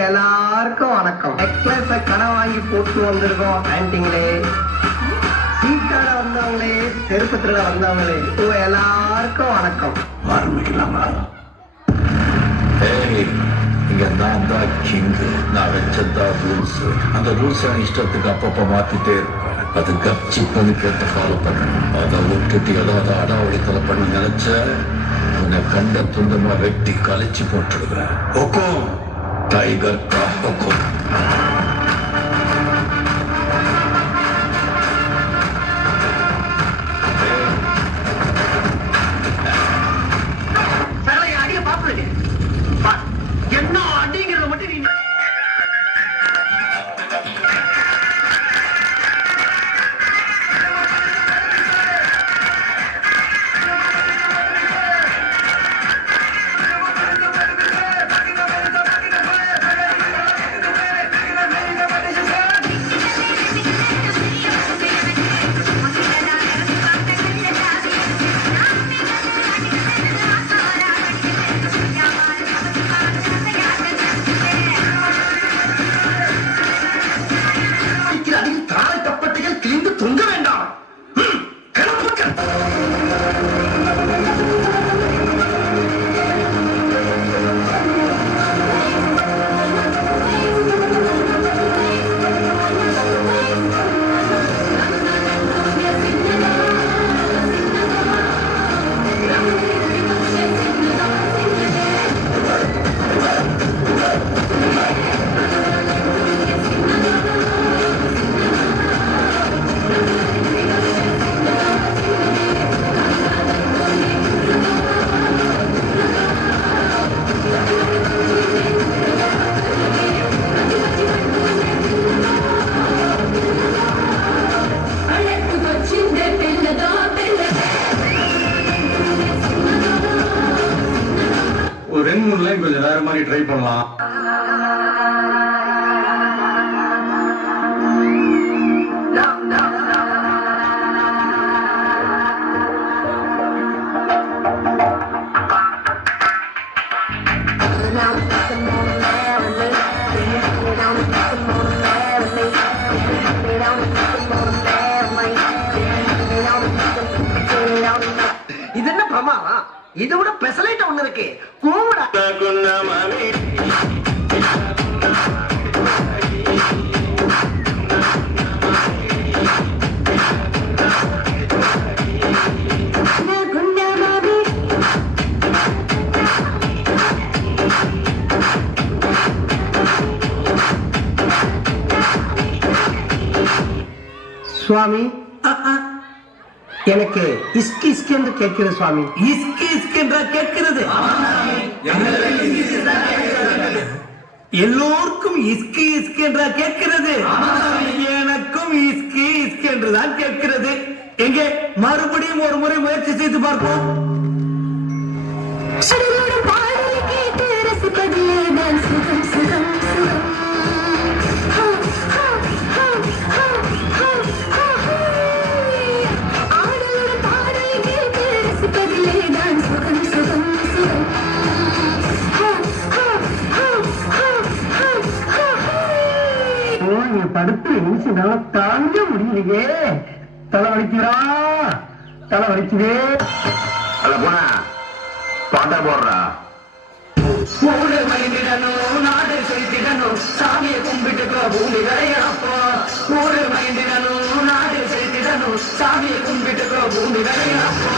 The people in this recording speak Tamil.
எல்லாருக்கும் வணக்கம். நெக்லஸ கடன் வாங்கி போட்டு வந்திருக்கோம் பேண்டிங்களே சீட்டாட வந்தவங்களே செருப்பு திருட வந்தவங்களே ஓ எல்லாருக்கும் வணக்கம். ஆரம்பிக்கலாமா ஏய் இங்க நான் தான் கிங்கு நான் வச்சதான் ரூல்ஸ் அந்த ரூல்ஸ் இஷ்டத்துக்கு அப்பப்போ மாத்திட்டே இருப்பேன். அது கப்சி பதிப்பேத்த ஃபாலோ பண்ணணும். அதை விட்டுட்டு ஏதாவது அடாவடித்தலை பண்ண நினைச்ச உன்னை கண்ட துண்டமா வெட்டி கலைச்சு போட்டுடுவேன். ஹுக்கும் tiger, crocodile. ரெண்டு மூணு லைன் கொஞ்சம் வேற மாதிரி ட்ரை பண்ணலாம் இது என்ன பிரமாதம் இதை விட பெசலைட்ட ஒண்ணு இருக்கு. கூவுடா சுவாமி. எனக்கு இஸ்கி இஸ்கி என்று கேட்கிறது சுவாமி. இஸ்கி இஸ்கி என்றா கேட்கிறது. எல்லோருக்கும் இஸ்கி இஸ்கி என்றா கேட்கிறது. எனக்கும் இஸ்கி இஸ்கி என்றுதான் கேட்கிறது. எங்கே? மறுபடியும் ஒரு முறை முயற்சி செய்து பார்ப்போம். நிமிஷம் தாங்க முடியலையே. தலை வலிக்குதா தலை வலிக்குதே. அல்ல போனா பாட்டா போடுறா. ஊரு மைந்திடணும் நாடு செலுத்திடணும் சாமியை கும்பிட்டுக்கோ பூமி விளையாப்போ ஊரு மைந்திடணும் நாடு செலுத்திடணும் சாமியை கும்பிட்டுக்கோ பூமி விளையாப்போ